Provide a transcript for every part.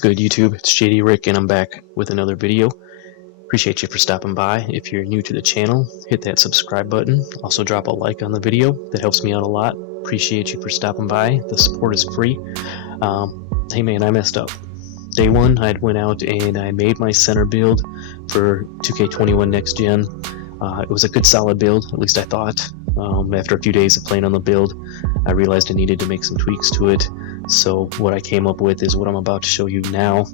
good, YouTube? It's JDRick and I'm back with another video. Appreciate you for stopping by. If you're new to the channel, hit that subscribe button. Also drop a like on the video. That helps me out a lot. Appreciate you for stopping by. The support is free. Hey man, I messed up. Day one, I went out and I made my center build for 2K21 Next Gen. It was a good solid build, at least I thought. After a few days of playing on the build, I realized I needed to make some tweaks to it. So what I came up with is what I'm about to show you now,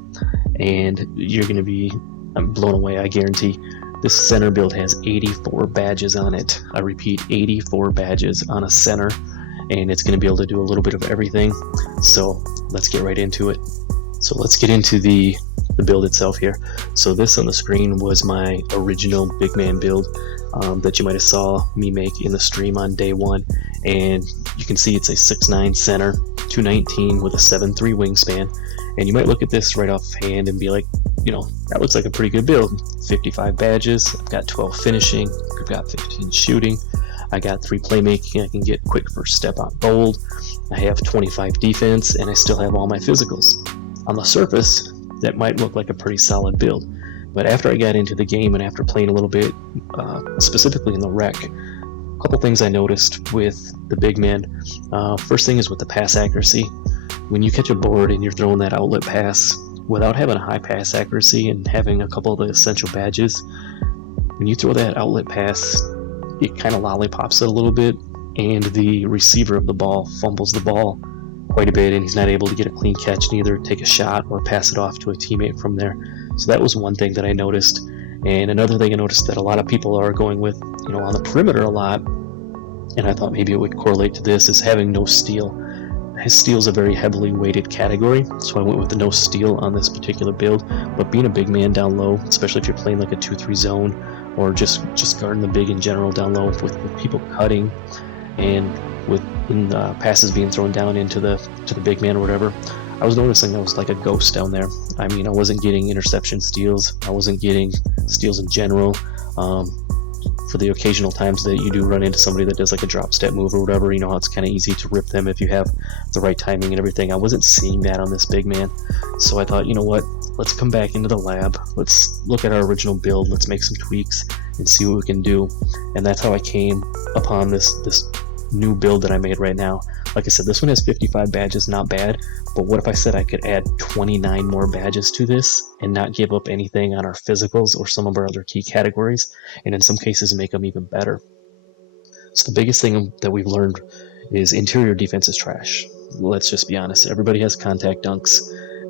and you're going to be blown away, I guarantee. This center build has 84 badges on it. I repeat, 84 badges on a center, and it's going to be able to do a little bit of everything. So let's get right into it. So let's get into the build itself here. So this on the screen was my original big man build that you might have saw me make in the stream on day one, and you can see it's a 6'9" center, 219 with a 7'3" wingspan. And you might look at this right offhand and be like, you know, that looks like a pretty good build. 55 badges, I've got 12 finishing, I've got 15 shooting, I got 3 playmaking, I can get quick first step on gold, I have 25 defense, and I still have all my physicals. On the surface, that might look like a pretty solid build, but after I got into the game and after playing a little bit, specifically in the rec, a couple things I noticed with the big man. First thing is with the pass accuracy. When you catch a board and you're throwing that outlet pass without having a high pass accuracy and having a couple of the essential badges, when you throw that outlet pass, it kind of lollipops it a little bit, and the receiver of the ball fumbles the ball quite a bit, and he's not able to get a clean catch and either take a shot or pass it off to a teammate from there. So that was one thing that I noticed. And another thing I noticed that a lot of people are going with, you know, on the perimeter a lot, and I thought maybe it would correlate to this, is having no steal. His steal is a very heavily weighted category, so I went with the no steal on this particular build. But being a big man down low, especially if you're playing like a 2-3 zone or just guarding the big in general down low, with people cutting and with passes being thrown down into the big man or whatever, I was noticing I was like a ghost down there. I mean, I wasn't getting interception steals, I wasn't getting steals in general. For the occasional times that you do run into somebody that does like a drop step move or whatever, you know how it's kind of easy to rip them if you have the right timing and everything. I wasn't seeing that on this big man, so I thought, you know what, let's come back into the lab, let's look at our original build, let's make some tweaks and see what we can do. And that's how I came upon this new build that I made right now. Like I said, this one has 55 badges, not bad, but what if I said I could add 29 more badges to this and not give up anything on our physicals or some of our other key categories, and in some cases make them even better? So the biggest thing that we've learned is interior defense is trash. Let's just be honest. Everybody has contact dunks,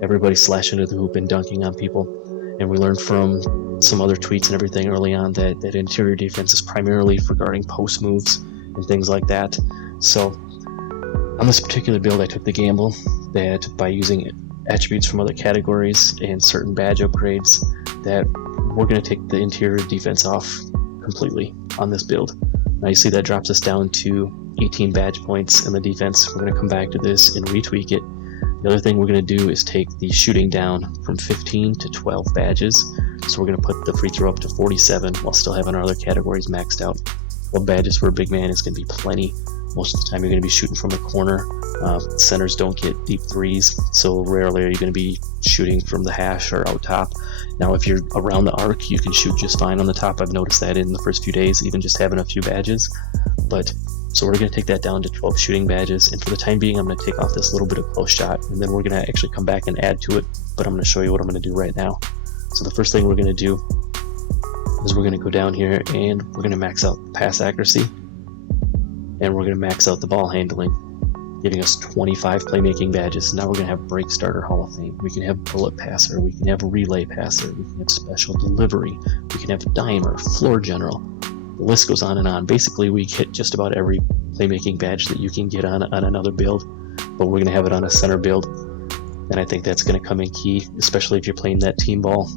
everybody's slashing into the hoop and dunking on people, and we learned from some other tweets and everything early on that interior defense is primarily for guarding post moves and things like that. So on this particular build, I took the gamble that by using attributes from other categories and certain badge upgrades, that we're going to take the interior defense off completely on this build. Now you see that drops us down to 18 badge points in the defense. We're going to come back to this and retweak it. The other thing we're going to do is take the shooting down from 15 to 12 badges. So we're going to put the free throw up to 47 while still having our other categories maxed out. 12 badges for a big man is going to be plenty. Most of the time you're going to be shooting from the corner. Centers don't get deep threes, so rarely are you going to be shooting from the hash or out top. Now if you're around the arc, you can shoot just fine on the top. I've noticed that in the first few days, even just having a few badges. But so we're going to take that down to 12 shooting badges, and for the time being I'm going to take off this little bit of close shot, and then we're going to actually come back and add to it, but I'm going to show you what I'm going to do right now. So the first thing we're going to do is we're going to go down here and we're going to max out pass accuracy, and we're going to max out the ball handling, giving us 25 playmaking badges. Now we're going to have break starter Hall of Fame, we can have bullet passer, we can have relay passer, we can have special delivery, we can have dimer, floor general. The list goes on and on. Basically we hit just about every playmaking badge that you can get on another build, but we're going to have it on a center build, and I think that's going to come in key, especially if you're playing that team ball.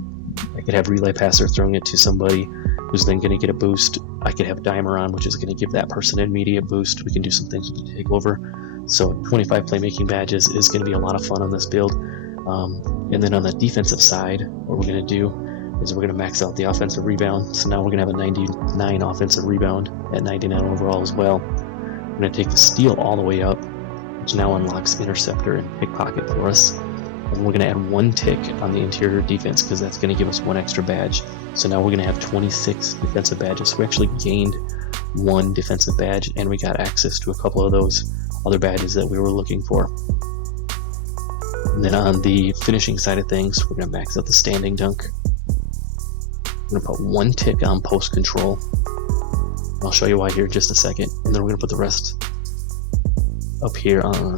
I could have relay passer throwing it to somebody who's then going to get a boost. I could have dimer on, which is going to give that person an immediate boost. We can do some things with the takeover. So 25 playmaking badges is going to be a lot of fun on this build. And then on the defensive side, what we're going to do is we're going to max out the offensive rebound. So now we're going to have a 99 offensive rebound at 99 overall as well. We're going to take the steal all the way up, which now unlocks interceptor and pickpocket for us. And we're going to add 1 tick on the interior defense because that's going to give us 1 extra badge. So now we're going to have 26 defensive badges. So we actually gained 1 defensive badge, and we got access to a couple of those other badges that we were looking for. And then on the finishing side of things, we're going to max out the standing dunk. We're going to put 1 tick on post control. I'll show you why here in just a second. And then we're going to put the rest up here on.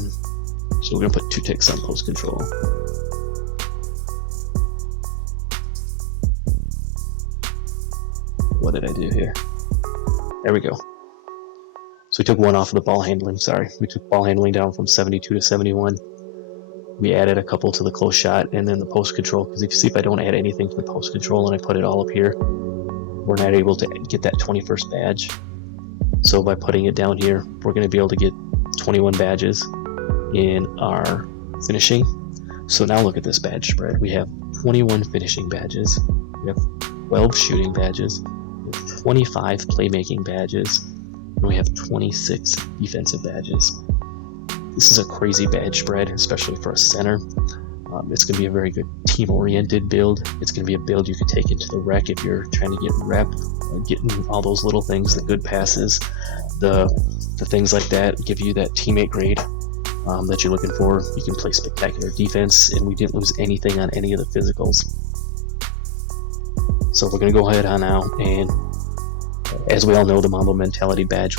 So we're going to put 2 ticks on post control. What did I do here? There we go. So we took 1 off of the ball handling. Sorry, we took ball handling down from 72 to 71. We added a couple to the close shot and then the post control, because if you see, if I don't add anything to the post control and I put it all up here, we're not able to get that 21st badge. So by putting it down here, we're going to be able to get 21 badges in our finishing. So now look at this badge spread. We have 21 finishing badges, we have 12 shooting badges, we have 25 playmaking badges, and we have 26 defensive badges. This is a crazy badge spread, especially for a center. It's going to be a very good team-oriented build. It's going to be a build you can take into the rec if you're trying to get rep, getting all those little things, the good passes, the things like that, give you that teammate grade that you're looking for. You can play spectacular defense, and we didn't lose anything on any of the physicals. So we're going to go ahead on now, and as we all know, the Mambo Mentality badge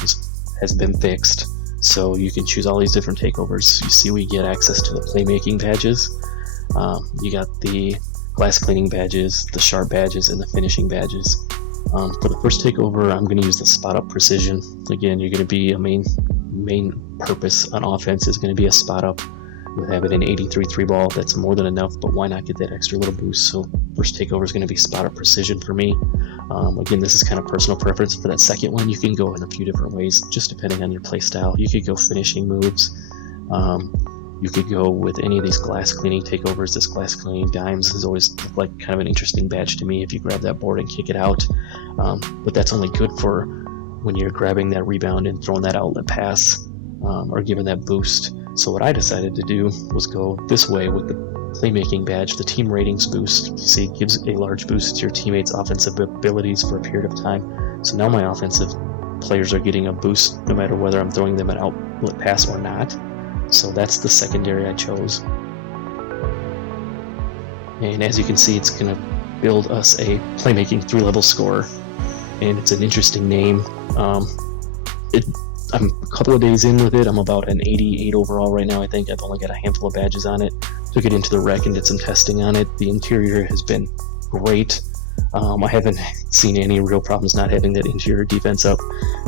has been fixed. So you can choose all these different takeovers. You see we get access to the playmaking badges. You got the glass cleaning badges, the sharp badges, and the finishing badges. For the first takeover, I'm going to use the spot up precision. Again, you're going to be a main purpose on offense is going to be a spot up. With having an 83 3 ball, that's more than enough, but why not get that extra little boost? So first takeover is going to be spot up precision for me. Again, this is kind of personal preference. For that second one, you can go in a few different ways, just depending on your play style. You could go finishing moves. You could go with any of these glass cleaning takeovers. This glass cleaning dimes has always looked like kind of an interesting badge to me if you grab that board and kick it out. But that's only good for when you're grabbing that rebound and throwing that outlet pass or giving that boost. So what I decided to do was go this way with the playmaking badge, the team ratings boost. See, it gives a large boost to your teammates' offensive abilities for a period of time. So now my offensive players are getting a boost no matter whether I'm throwing them an outlet pass or not. So that's the secondary I chose. And as you can see, it's going to build us a playmaking 3-level scorer. And it's an interesting name. I'm a couple of days in with it. I'm about an 88 overall right now. I think I've only got a handful of badges on it. Took it into the rec and did some testing on it. The interior has been great. I haven't seen any real problems not having that interior defense up.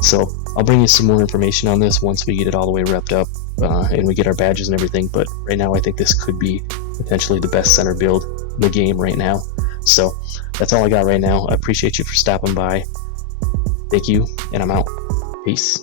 So I'll bring you some more information on this once we get it all the way wrapped up and we get our badges and everything. But right now I think this could be potentially the best center build in the game right now. So that's all I got right now. I appreciate you for stopping by. Thank you, and I'm out. Peace.